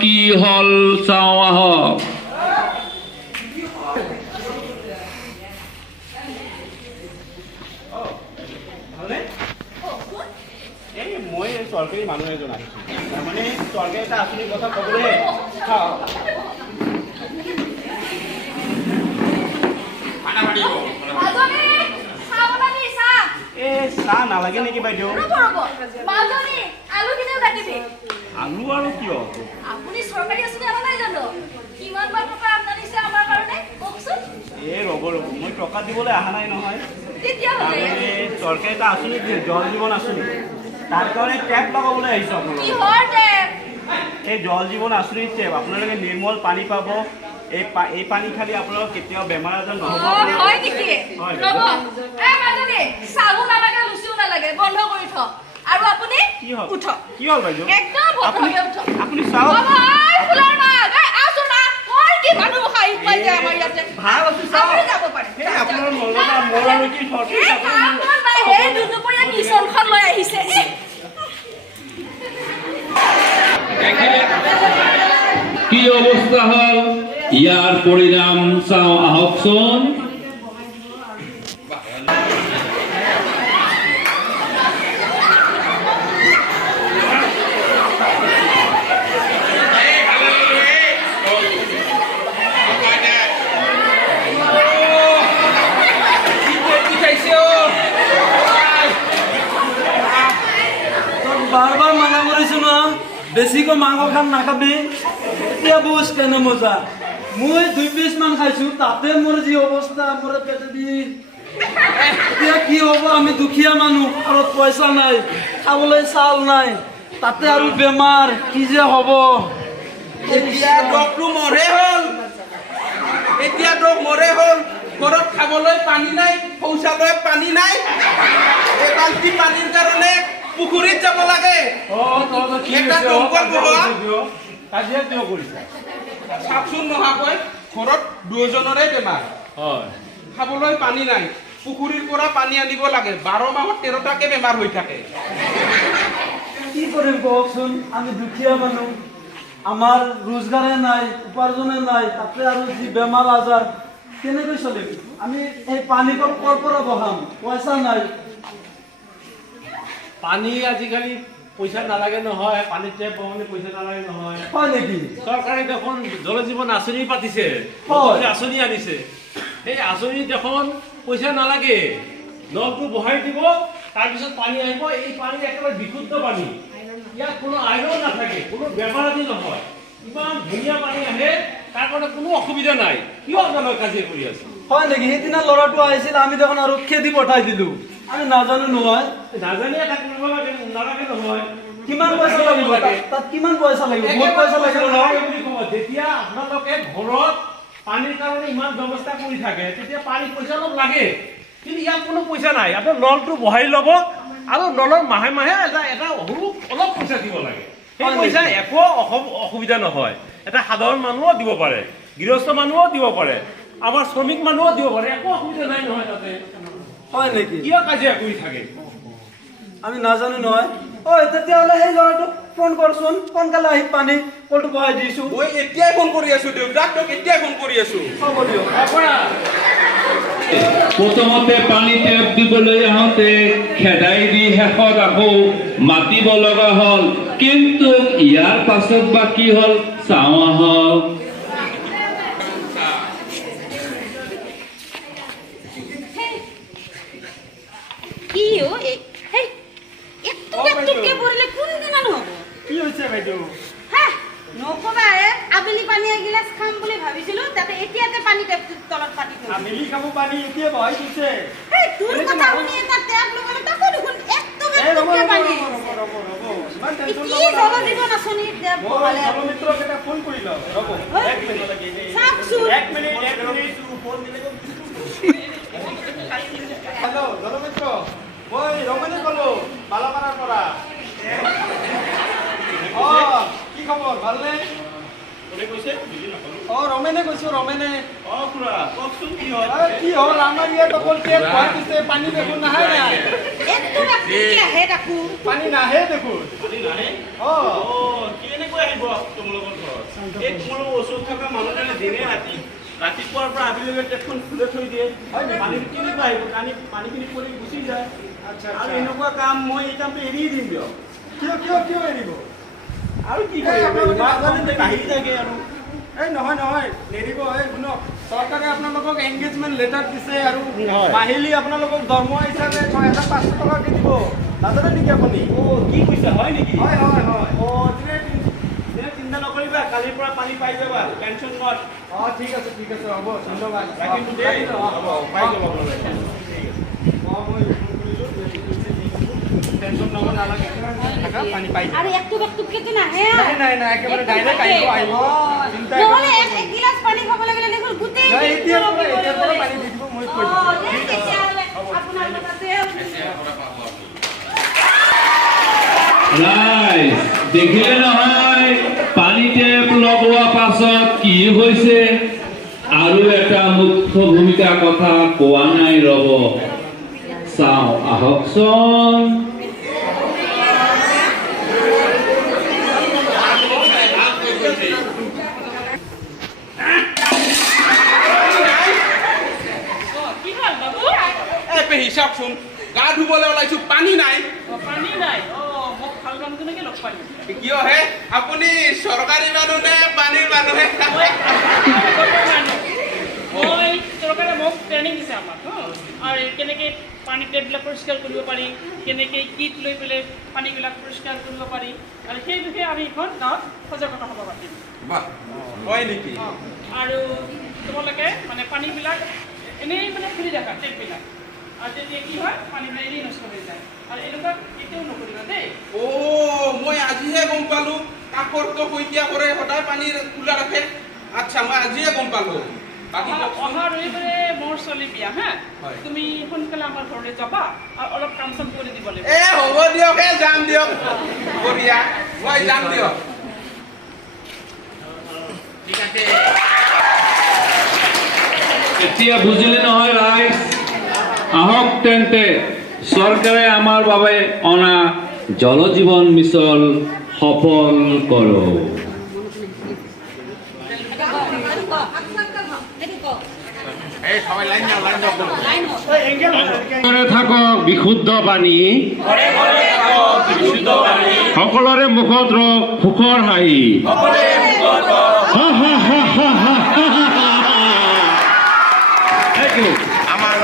কি হল চাওঁ আহক। মই চৰকাৰী মানুহ এজন আহিছোঁ, তাৰমানে চৰকাৰী এটা আঁচনিৰ কথা ক'বলৈ। চাহ নালাগে নেকি বাইদেউ? আলু আৰু কিয়? আপুনি চৰকাৰী আঁচনি অনা নাই জানো? কিমান মান টকা আমদানি হৈছে আমাৰ কাৰণে কওকচোন। ৰ'ব মই টকা দিবলৈ অহা নাই নহয়। তেতিয়াহ'লে চৰকাৰী এটা আঁচনি দিয়ে, জল জীৱন আঁচনি, তাৰ কাৰণে টেপ লগাবলৈ আহিছোঁ আপোনালোক। কিহৰ টেপ? এই জল জীৱন আঁচনিৰ টেপ, আপোনালোকে নিৰ্মল পানী পাব। এই পানী খালি আপোনালোকৰ কেতিয়াও বেমাৰ আজাৰ নহ'ব। হয় নেকি? ৰ'ব, মাজনী চাহো নালাগে লুচিও নালাগে, বন্ধ কৰি থ। আৰু আপুনি কি হ'ল? উঠ। কি হ'ল বাইদেউ? একদম ভদ্ৰকে উঠ। আপুনি চাওক। ফুলৰ মাক আছো না, মই কি মানুহ খাই পাই যায় আমাৰ ইয়াতে। ভাল আছে চাওক। আপুনি যাব পাৰে। আপোনাৰ নলগা মোৰ আৰু কি চৰকাৰী এই দুপৰীয়া কিচনখন লৈ আহিছে। কি অৱস্থা হল ইয়াৰ পৰিণাম চাওঁ আহকচোন। বারবার মানা করেছো না বেশিকৈ মাংস খান নাখাবি। এতিয়া বুঝ কেনে মজা। মই 2 পিস মান খাইছো, তাতে মোৰ যি অৱস্থা, মোৰ পেটে বিষ। এতিয়া কি হ'ব? আমি দুখীয়া মানুহ, আৰু পইচা নাই, খাবলৈ চাউল নাই, তাতে আৰু বেমাৰ, কি যে হ'ব। এতিয়া ডকটো মৰে হ'ল, এতিয়া ডক মৰে হ'ল। ঘৰত খাবলৈ পানী নাই, শৌচালয়ত পানী নাই, এবাল্টি পানীৰ কাৰণে পুখুৰীত যাব লাগে। এটা দমকল বহোৱা। চাওকচোন নোহোৱাকৈ ঘৰত দুজনৰে বেমাৰ, খাবলৈ পানী নাই, পুখুৰীৰ পৰা পানী আনিব লাগে। 12 মাহত 13টাকে বেমাৰ হৈ থাকে। কি কৰিম কওকচোন? আমি দুখীয়া মানুহ, আমাৰ ৰোজগাৰে নাই, উপাৰ্জনে নাই, তাতে আৰু যি বেমাৰ আজাৰ, কেনেকৈ চলিম? আমি এই পানীকল ক'ৰ পৰা বহাম? পইচা নাই। পানী আজিকালি পইচা নালাগে নহয়, পানী টেপ বহালে পইচা নালাগে নহয়। হয় নেকি? চৰকাৰে দেখোন জল জীৱন আঁচনি পাতিছে, আঁচনি আনিছে। সেই আঁচনি দেখোন পইচা নালাগে, নলটো বহাই দিব, তাৰপিছত পানী আহিব। এই পানী একেবাৰে বিশুদ্ধ পানী, ইয়াত কোনো আইৰণ নাথাকে, কোনো বেমাৰ আদি নহয়, ইমান ধুনীয়া পানী আহে, তাৰ কাৰণে কোনো অসুবিধা নাই। কিয় আপোনালোকে কাজিয়া কৰি আছে? হয় নেকি? সেইদিনা ল'ৰাটো আহিছিল, আমি দেখোন আৰু খেদি পঠাই দিলো। আমি নাজানো নহয়। নাজানি এটা কৰিব লাগে, নালাগে নহয়। কিমান পইচা লাগিব? তাত কিমান পইচা লাগিব? বহুত পইচা লাগিব নহয়। যেতিয়া আপোনালোকে ঘৰত পানীৰ কাৰণে ইমান ব্যৱস্থা কৰি থাকে, তেতিয়া পানী পইচা অলপ লাগে, কিন্তু ইয়াত কোনো পইচা নাই। আপোনাৰ নলটো বহাই ল'ব, আৰু নলৰ মাহে মাহে এটা সৰু অলপ পইচা দিব লাগে। সেই পইচা একো অসুবিধা নহয়। এটা সাধাৰণ মানুহো দিব পাৰে, গৃহস্থ মানুহো দিব পাৰে, আমাৰ শ্ৰমিক মানুহো দিব পাৰে, একো অসুবিধা নাই নহয় তাতে। হয় নেকি? কিয় কাজিয়া কৰি থাকে? আমি নাজানো নহয়। তেতিয়াহ'লে সেই ল'ৰাটোক ফোন কৰচোন, সোনকালে আহি পানী কলটো বহাই দিছো। মই এতিয়াই ফোন কৰি আছো, দেউতাক এতিয়াই ফোন কৰি আছো। হ'ব দিয়ক। প্ৰথমতে পানী টেপ দিবলৈ আহোঁতে খেদাই দি শেষত আকৌ মাতিব লগা হ'ল, কিন্তু ইয়াৰ পাছত বা কি হ'ল চাওঁ আহক। কি হৈছে বাইদেউ? নকবা, আবেলি পানী এগিলাচ খাম বুলি ভাবিছিলো, তাতে এতিয়াতে পানী টেপটোৰ তলত পাতি থৈ দিলো। আবেলি খাব পানী এতিয়া বহাই দিছে। তোৰ কথা শুনি এটা টেপ লগালে তাকো দেখোন একদম পানী। কি জল জীৱন আঁচনি টেপ বহালে? মিত্ৰক এটা ফোন কৰি লওঁ। ৰ'ব, 1 মিনিট লাগে। চাওকচোন। 1 মিনিট ফোন দিলে। হেল্ল' জলমিত্ৰ, মই ৰমেনে ক'লো, বালাপাৰাৰ পৰা। কি খবৰ? ভালনে? ৰমেনে কৈছো, ৰমেনে। অ খুৰা কওকচোন কি হ'ল কি হ'ল আমাৰ ইয়াত অকল টেপ ভৰাই দিছে পানী দেখোন নাহে নাই একটু একটু আহে দেখো পানী নাহে দেখোন পানী নাহে অ কেনেকৈ আহিব তোমালোকৰ ঘৰত এই তোমালোকৰ ওচৰত থকা মানুহজনে দিনে ৰাতিপুৱাৰ পৰা আবেলিলৈকে টেপখন খুলি থৈ দিয়ে পানী কেনেকৈ আহিব পানীখিনি পৰি গুচি যায় আৰু এনেকুৱা কাম মই এই কামটো এৰি দিম দিয়ক কিয় এৰিব আৰু কি কৰিব আহি থাকে আৰু এই নহয় নেৰিব এই শুনক চৰকাৰে আপোনালোকক এংগেজমেণ্ট লেটাৰ দিছে আৰু মাহিলী আপোনালোকক দৰমহা হিচাপে 6,500 টকাকৈ দিব নাজানে নেকি আপুনি কি কৈছা হয় নেকি হয় চিন্তা নকৰিবা কালিৰ পৰা পানী পাই যাবা টেনশ্যন নত ঠিক আছে হ'ব ধন্যবাদ ৰাখিছোঁ দেই হ'ব পাই যাব আপোনালোকে টেনশ্যন ল'ব নালাগে পানী পাই আৰু একটু একটু কেতে নাহে নাই একেবাৰে ডাইৰেক্ট আহিব চিন্তা নহলে এক গিলাস পানী খাব লাগিলে দেখোন গোটেই এতিয়া পানী দি দিব মই কৈ আপোনাৰ লগতে ৰাইজ দেখিলে নহয় পানী টেপ লগোৱা পাছত কি হৈছে আৰু এটা মুখ্য ভূমিকা কথা কোৱা নাই ৰব চাওঁ আহকচোন হিচাপচোন গা ধুবলৈ ওলাইছো পানী নাই কিয় হে আপুনি চৰকাৰী মানুহ নে পানীৰ মানুহে চৰকাৰে মোক ট্ৰেইনিং দিছে আমাক আৰু কেনেকৈ পানী টেপবিলাক পৰিষ্কাৰ কৰিব পাৰি কেনেকৈ কিট লৈ পেলাই পানীবিলাক পৰিষ্কাৰ কৰিব পাৰি আৰু সেই বিষয়ে আমি এখন গাঁৱত সজাগতা হ'ব পাৰিম হয় নেকি আৰু তোমালোকে মানে পানীবিলাক এনেই মানে খুলি ৰাখা টেপবিলাক আৰু তেতিয়া কি হয় পানীবিলাক এনেই নষ্ট হৈ যায় আৰু এনেকুৱা কেতিয়াও নকৰিবা দেই মই আজিহে গম পালো কাকৰটো শইকীয়া কৰে সদায় পানী খোলা ৰাখে আচ্ছা মই আজিহে গম পালো অহা ৰবিবাৰে মোৰ ছোৱালী বিয়া হা তুমি সোনকালে আমাৰ ঘৰলৈ যাবা আৰু অলপ কাম চাম কৰি দিব লাগিব হ'ব দিয়ক যাম দিয়ক বঢ়িয়া মই যাম দিয়ক ঠিক আছে এতিয়া বুজিলে নহয় ৰাইজ আহক তেন্তে চৰকাৰে আমাৰ বাবে অনা জল জীৱন মিছন সফল কৰোঁ থাকক বিশুদ্ধ পানী সকলোৰে মুখত ৰখ সুখৰ হাঁহি আমাৰ